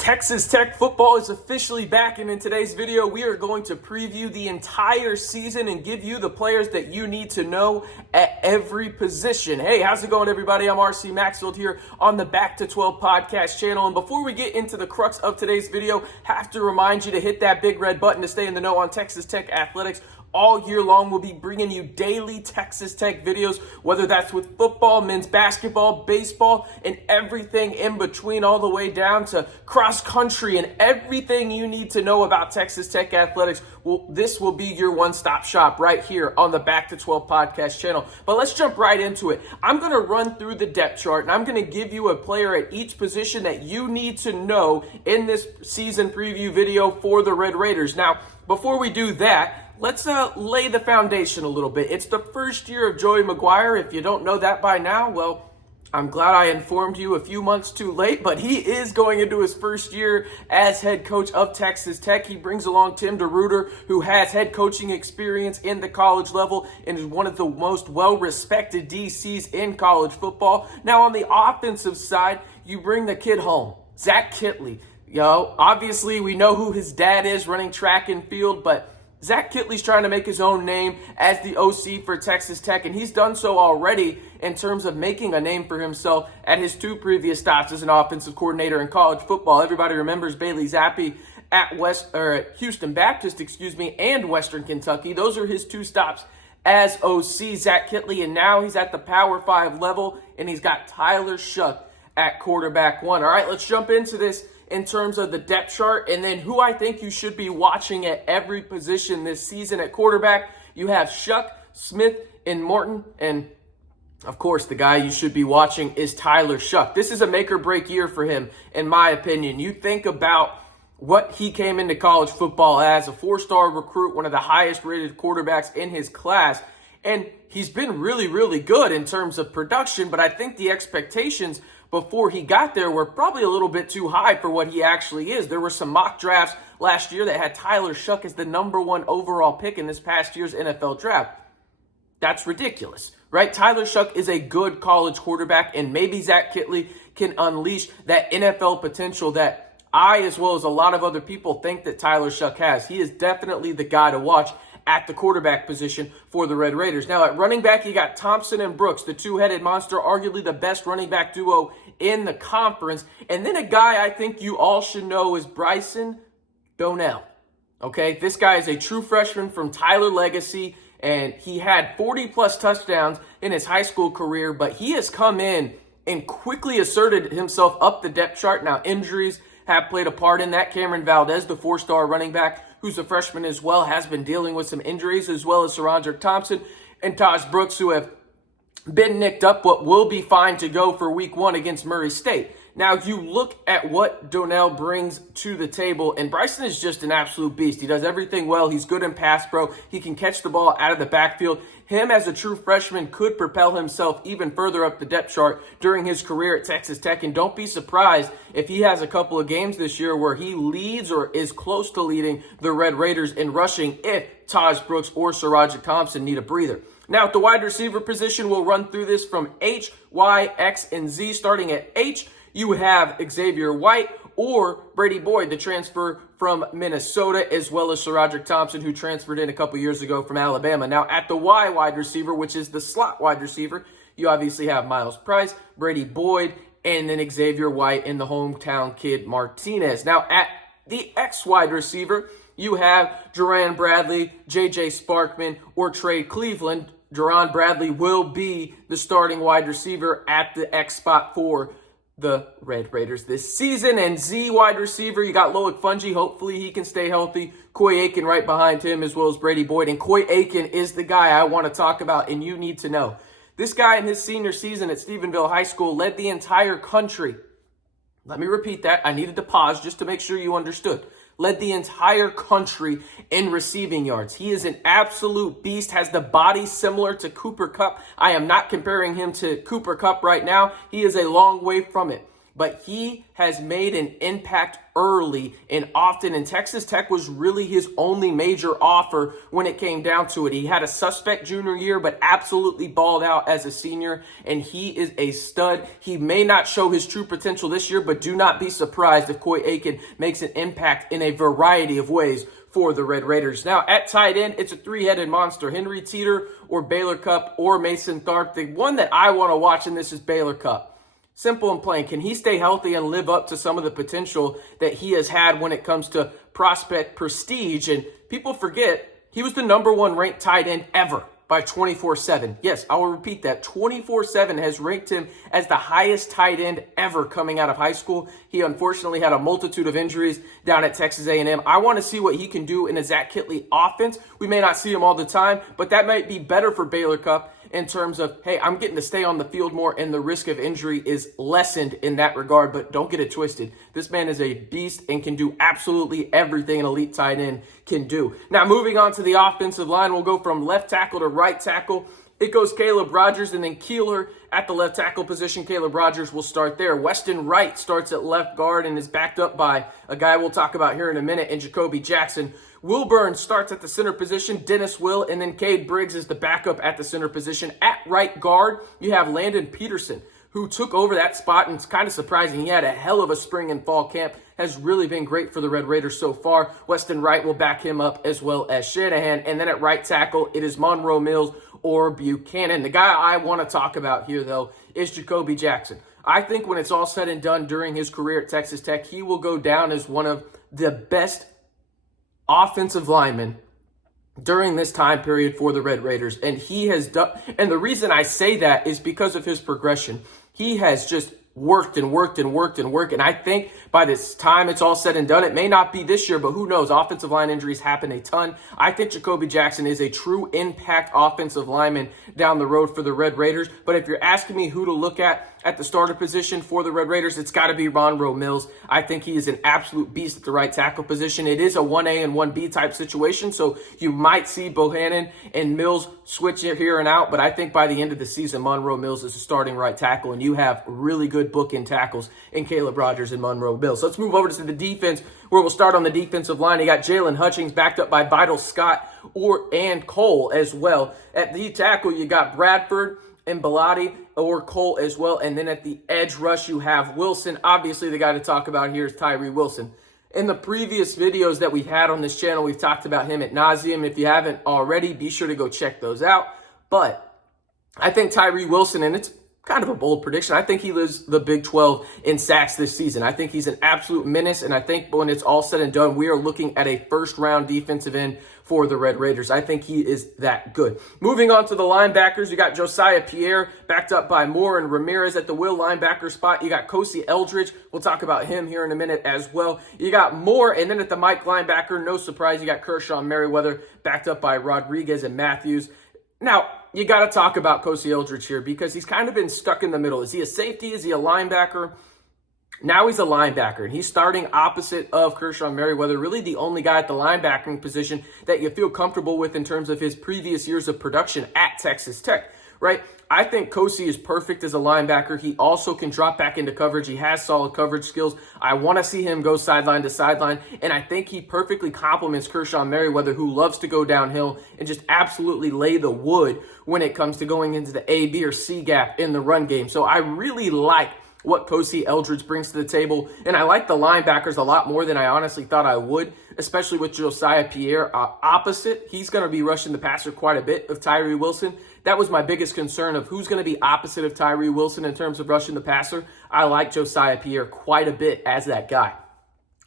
Texas Tech football is officially back, and in today's video, we are going to preview the entire season and give you the players that you need to know at every position. Hey, how's it going, everybody? I'm RC Maxfield here on the Back to 12 podcast channel, and before we get into the crux of today's video, have to remind you to hit that big red button to stay in the know on Texas Tech athletics. All year long, we'll be bringing you daily Texas Tech videos, whether that's with football, men's basketball, baseball, and everything in between, all the way down to cross country and everything you need to know about Texas Tech athletics. Well, this will be your one-stop shop right here on the Back to 12 podcast channel. But let's jump right into it. I'm going to run through the depth chart, and I'm going to give you a player at each position that you need to know in this season preview video for the Red Raiders. Now, before we do that, let's lay the foundation a little bit. It's the first year of Joey McGuire. If you don't know that by now, well, I'm glad I informed you a few months too late, but he is going into his first year as head coach of Texas Tech. He brings along Tim DeRuyter, who has head coaching experience in the college level and is one of the most well-respected DCs in college football. Now, on the offensive side, you bring the kid home, Zach Kittley. Obviously, we know who his dad is running track and field, but Zach Kittley's trying to make his own name as the OC for Texas Tech, and he's done so already in terms of making a name for himself at his two previous stops as an offensive coordinator in college football. Everybody remembers Bailey Zappi at Houston Baptist, and Western Kentucky. Those are his two stops as OC, Zach Kittley, and now he's at the Power 5 level, and he's got Tyler Shough at quarterback one. All right, let's jump into this in terms of the depth chart, and then who I think you should be watching at every position this season at quarterback. You have Shough, Smith, and Morton, and of course, the guy you should be watching is Tyler Shough. This is a make-or-break year for him, in my opinion. You think about what he came into college football as, a four-star recruit, one of the highest-rated quarterbacks in his class, and he's been really, really good in terms of production, but I think the expectations before he got there were probably a little bit too high for what he actually is. There were some mock drafts last year that had Tyler Shough as the number one overall pick in this past year's NFL draft. That's ridiculous, right? Tyler Shough is a good college quarterback, and maybe Zach Kittley can unleash that NFL potential that I, as well as a lot of other people, think that Tyler Shough has. He is definitely the guy to watch at the quarterback position for the Red Raiders. Now, at running back, you got Thompson and Brooks, the two-headed monster, arguably the best running back duo in the conference. And then a guy I think you all should know is Donnell. Okay, this guy is a true freshman from Tyler Legacy, and he had 40-plus touchdowns in his high school career, but he has come in and quickly asserted himself up the depth chart. Now, injuries have played a part in that. Cameron Valdez, the four-star running back, who's a freshman as well, has been dealing with some injuries, as well as Thompson and Taj Brooks, who have been nicked up, but will be fine to go for week one against Murray State. Now, you look at what Donnell brings to the table, and Bryson is just an absolute beast. He does everything well. He's good in pass pro. He can catch the ball out of the backfield. Him as a true freshman could propel himself even further up the depth chart during his career at Texas Tech, and don't be surprised if he has a couple of games this year where he leads or is close to leading the Red Raiders in rushing if Taj Brooks or Thompson need a breather. Now, at the wide receiver position, we'll run through this from H, Y, X, and Z. Starting at H, you have Xavier White or Brady Boyd, the transfer from Minnesota, as well as Thompson, who transferred in a couple years ago from Alabama. Now, at the Y wide receiver, which is the slot wide receiver, you obviously have Miles Price, Brady Boyd, and then Xavier White and the hometown kid Martinez. Now, at the X wide receiver, you have Jerron Bradley, J.J. Sparkman, or Trey Cleveland. Jerron Bradley will be the starting wide receiver at the X spot for the Red Raiders this season. And Z wide receiver, you got Fouonji. Hopefully he can stay healthy. Eakin right behind him, as well as Brady Boyd. And Eakin is the guy I want to talk about, and you need to know. This guy in his senior season at Stephenville High School led the entire country. Let me repeat that. I needed to pause just to make sure you understood. Led the entire country in receiving yards. He is an absolute beast, has the body similar to Cooper Cupp. I am not comparing him to Cooper Cupp right now. He is a long way from it. but he has made an impact early and often, and Texas Tech was really his only major offer when it came down to it. He had a suspect junior year, but absolutely balled out as a senior, and he is a stud. He may not show his true potential this year, but do not be surprised if Eakin makes an impact in a variety of ways for the Red Raiders. Now, at tight end, it's a three-headed monster. Henry Teeter or Baylor Cupp or Mason Tharp. The one that I want to watch in this is Baylor Cupp. Simple and plain. Can he stay healthy and live up to some of the potential that he has had when it comes to prospect prestige? And people forget, he was the #1 ranked tight end ever by 24/7. Yes, I will repeat that. 24/7 has ranked him as the highest tight end ever coming out of high school. He unfortunately had a multitude of injuries down at Texas A&M. I want to see what he can do in a Zach Kittley offense. We may not see him all the time, but that might be better for Baylor Cupp in terms of, hey, I'm getting to stay on the field more, and the risk of injury is lessened in that regard. But don't get it twisted. This man is a beast and can do absolutely everything an elite tight end can do. Now, moving on to the offensive line, we'll go from left tackle to right tackle. It goes Caleb Rogers and then Keeler at the left tackle position. Caleb Rogers will start there. Weston Wright starts at left guard and is backed up by a guy we'll talk about here in a minute, in Jacoby Jackson. Wilburn starts at the center position, Dennis Will, and then Cade Briggs is the backup at the center position. At right guard, you have Landon Peterson, who took over that spot, and it's kind of surprising. He had a hell of a spring and fall camp, has really been great for the Red Raiders so far. Weston Wright will back him up, as well as Shanahan. And then at right tackle, it is Monroe Mills or Buchanan. The guy I want to talk about here, though, is Jacoby Jackson. I think when it's all said and done during his career at Texas Tech, he will go down as one of the best offensive linemen during this time period for the Red Raiders. And he has done, and the reason I say that is because of his progression. He has just worked and worked and worked and worked. And I think by this time it's all said and done, it may not be this year, but who knows? Offensive line injuries happen a ton. I think Jacoby Jackson is a true impact offensive lineman down the road for the Red Raiders. But if you're asking me who to look at the starter position for the Red Raiders, it's got to be Monroe Mills. I think he is an absolute beast at the right tackle position. It is a 1A and 1B type situation, so you might see Bohannon and Mills switch it here and out, but I think by the end of the season, Monroe Mills is a starting right tackle, and you have really good bookend tackles in Caleb Rogers and Monroe Mills. So let's move over to the defense, where we'll start on the defensive line. You got Jalen Hutchings backed up by Vital Scott and Cole as well. At the tackle, you got Bradford and Bellotti or Cole as well. And then at the edge rush, you have Wilson. Obviously, the guy to talk about here is Tyree Wilson. In the previous videos that we've had on this channel, we've talked about him ad nauseum. If you haven't already, be sure to go check those out. But I think Tyree Wilson, and it's kind of a bold prediction, I think he leads the Big 12 in sacks this season. I think he's an absolute menace, and I think when it's all said and done, we are looking at a first-round defensive end for the Red Raiders. I think he is that good. Moving on to the linebackers, you got Josiah Pierre backed up by Moore and Ramirez at the will linebacker spot. You got Kosi Eldridge. We'll talk about him here in a minute as well. You got Moore, and then at the Mike linebacker, no surprise, you got Kershaw Merriweather backed up by Rodriguez and Matthews. Now, you got to talk about Kosi Eldridge here because he's kind of been stuck in the middle. Is he a safety? Is he a linebacker? Now he's a linebacker, and he's starting opposite of Kershaw Merriweather, really the only guy at the linebacking position that you feel comfortable with in terms of his previous years of production at Texas Tech, right? I think Kosi is perfect as a linebacker. He also can drop back into coverage. He has solid coverage skills. I want to see him go sideline to sideline, and I think he perfectly complements Kershaw Merriweather, who loves to go downhill and just absolutely lay the wood when it comes to going into the A, B, or C gap in the run game. So I really like what Kosi Eldridge brings to the table, and I like the linebackers a lot more than I honestly thought I would, especially with Josiah Pierre opposite. He's going to be rushing the passer quite a bit of Tyree Wilson. That was my biggest concern of who's going to be opposite of Tyree Wilson in terms of rushing the passer. I like Josiah Pierre quite a bit as that guy.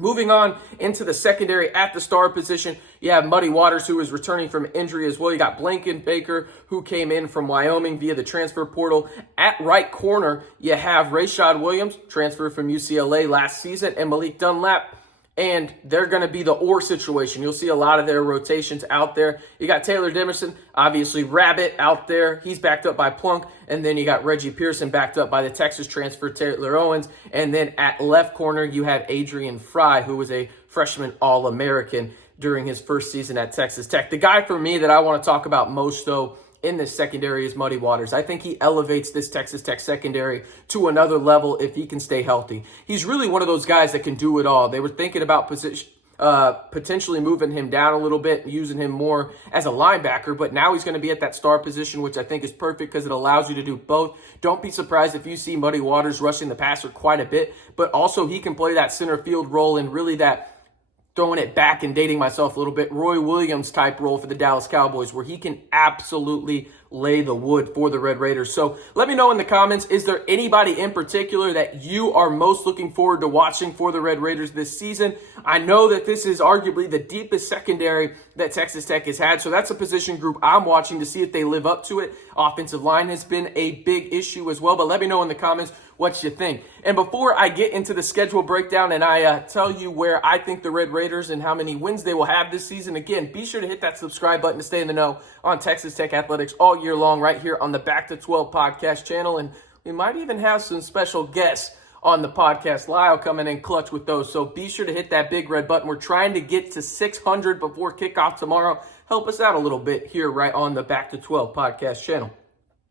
Moving on into the secondary at the star position, you have Muddy Waters, who is returning from injury as well. You got Blanken Baker, who came in from Wyoming via the transfer portal. At right corner, you have Rashad Williams, transferred from UCLA last season, and Malik Dunlap. And they're going to be the or situation. You'll see a lot of their rotations out there. You got Taylor Demerson, obviously Rabbit out there. He's backed up by Plunk. And then you got Reggie Pearson backed up by the Texas transfer Taylor Owens. And then at left corner, you have Adrian Fry, who was a freshman All-American during his first season at Texas Tech. The guy for me that I want to talk about most, though, in this secondary is Muddy Waters. I think he elevates this Texas Tech secondary to another level if he can stay healthy. He's really one of those guys that can do it all. They were thinking about potentially moving him down a little bit and using him more as a linebacker, but now he's going to be at that star position, which I think is perfect because it allows you to do both. Don't be surprised if you see Muddy Waters rushing the passer quite a bit, but also he can play that center field role and really that, throwing it back and dating myself a little bit, Roy Williams type role for the Dallas Cowboys, where he can absolutely lay the wood for the Red Raiders. So let me know in the comments, is there anybody in particular that you are most looking forward to watching for the Red Raiders this season? I know that this is arguably the deepest secondary that Texas Tech has had, so that's a position group I'm watching to see if they live up to it. Offensive line has been a big issue as well, but let me know in the comments what you think. And before I get into the schedule breakdown and I tell you where I think the Red Raiders and how many wins they will have this season, again, be sure to hit that subscribe button to stay in the know on Texas Tech athletics all year long right here on the Back to 12 podcast channel. And we might even have some special guests on the podcast live coming in clutch with those. So be sure to hit that big red button. We're trying to get to 600 before kickoff tomorrow. Help us out a little bit here right on the Back to 12 podcast channel.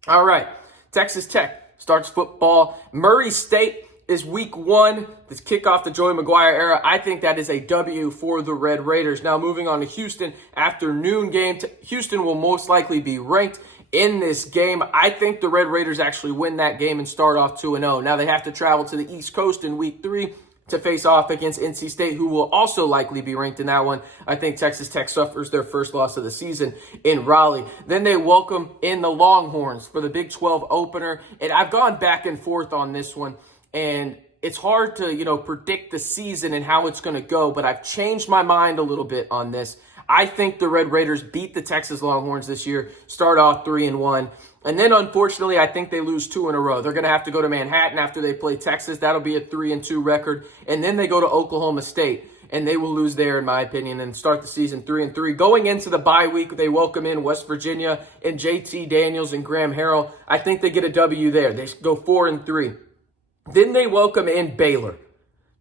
All right, Texas Tech starts football. Murray State is week 1. This kickoff the Joey McGuire era. I think that is a W for the Red Raiders. Now moving on to Houston, afternoon game. Houston will most likely be ranked in this game. I think the Red Raiders actually win that game and start off 2-0. Now they have to travel to the East Coast in week 3 to face off against NC State, who will also likely be ranked in that one. I think Texas Tech suffers their first loss of the season in Raleigh. Then they welcome in the Longhorns for the Big 12 opener. And I've gone back and forth on this one, and it's hard to, predict the season and how it's going to go, but I've changed my mind a little bit on this. I think the Red Raiders beat the Texas Longhorns this year, start off 3-1. And then, unfortunately, I think they lose 2 in a row. They're going to have to go to Manhattan after they play Texas. That'll be a 3-2 record. And then they go to Oklahoma State, and they will lose there, in my opinion, and start the season 3-3. Going into the bye week, they welcome in West Virginia and JT Daniels and Graham Harrell. I think they get a W there. They go 4-3. Then they welcome in Baylor.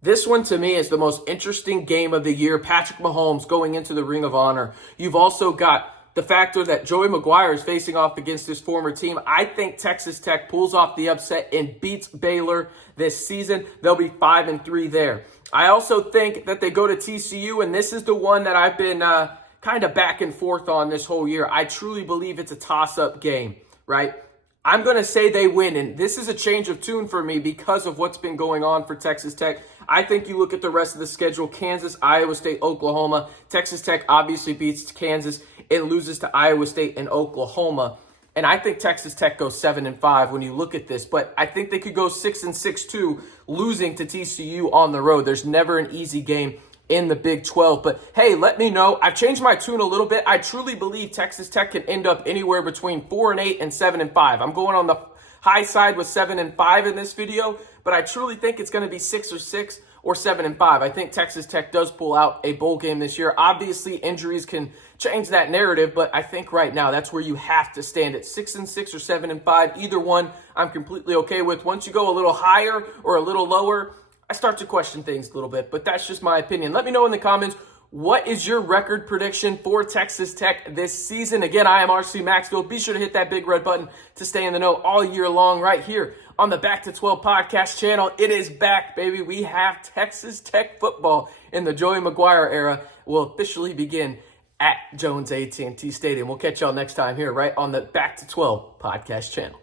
This one, to me, is the most interesting game of the year. Patrick Mahomes going into the Ring of Honor. You've also got the factor that Joey McGuire is facing off against his former team. I think Texas Tech pulls off the upset and beats Baylor this season. They'll be 5-3 there. I also think that they go to TCU, and this is the one that I've been kind of back and forth on this whole year. I truly believe it's a toss-up game, right? I'm going to say they win, and this is a change of tune for me because of what's been going on for Texas Tech. I think you look at the rest of the schedule, Kansas, Iowa State, Oklahoma. Texas Tech obviously beats Kansas. It loses to Iowa State and Oklahoma. And I think Texas Tech goes 7-5 when you look at this. But I think they could go 6-6 too, losing to TCU on the road. There's never an easy game in the Big 12. But hey, let me know. I've changed my tune a little bit. I truly believe Texas Tech can end up anywhere between 4-8 and 7-5. I'm going on the high side with 7-5 in this video, but I truly think it's going to be 6-6 or 7-5. I think Texas Tech does pull out a bowl game this year. Obviously, injuries can change that narrative, but I think right now that's where you have to stand at 6-6 or 7-5. Either one I'm completely okay with. Once you go a little higher or a little lower, I start to question things a little bit, but that's just my opinion. Let me know in the comments, what is your record prediction for Texas Tech this season? Again, I am RC Maxfield. Be sure to hit that big red button to stay in the know all year long right here on the Back to 12 podcast channel. It is back, baby. We have Texas Tech football in the Joey McGuire era will officially begin at Jones AT&T Stadium. We'll catch y'all next time here right on the Back to 12 podcast channel.